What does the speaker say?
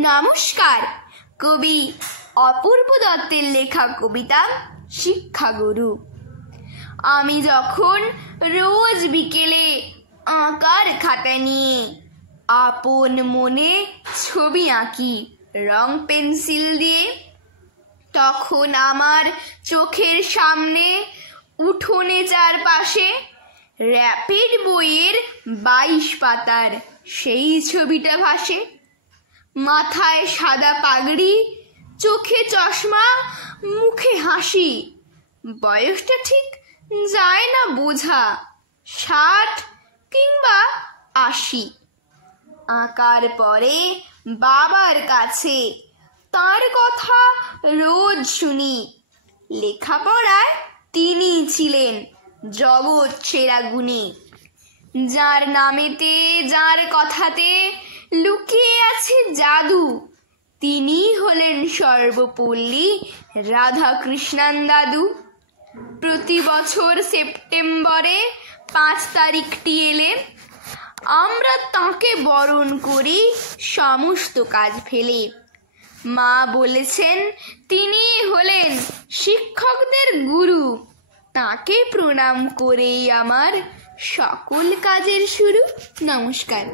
নমস্কার। কবি অপূর্ব দত্তের লেখা কবিতা শিক্ষাগুরু। আমি যখন রোজ বিকেলে আঁকার খাতা নিয়ে আপন মনে ছবি আঁকি রং পেন্সিল দিয়ে, তখন আমার চোখের সামনে উঠোনে চারপাশে র্যাপিড বইয়ের 22 পাতার সেই ছবিটা ভাসে। মাথায় সাদা পাগড়ি, চোখে চশমা, মুখে হাসি, বয়সটা ঠিক যায় না বোঝা, 60 কিংবা 80। আঁকার পরে বাবার কাছে তার কথা রোজ শুনি। লেখাপড়ায় তিনি ছিলেন জগৎ সেরা গুণী। যার নামেতে যার কথাতে লুকিয়ে আছে জাদু, তিনি হলেন সর্বপল্লী রাধাকৃষ্ণান দাদু। প্রতি বছর সেপ্টেম্বরে 5 তারিখটি এলে আমরা তাঁকে বরণ করি সমস্ত কাজ ফেলে। মা বলেছেন তিনি হলেন শিক্ষকদের গুরু, তাঁকে প্রণাম করেই আমার সকল কাজের শুরু। নমস্কার।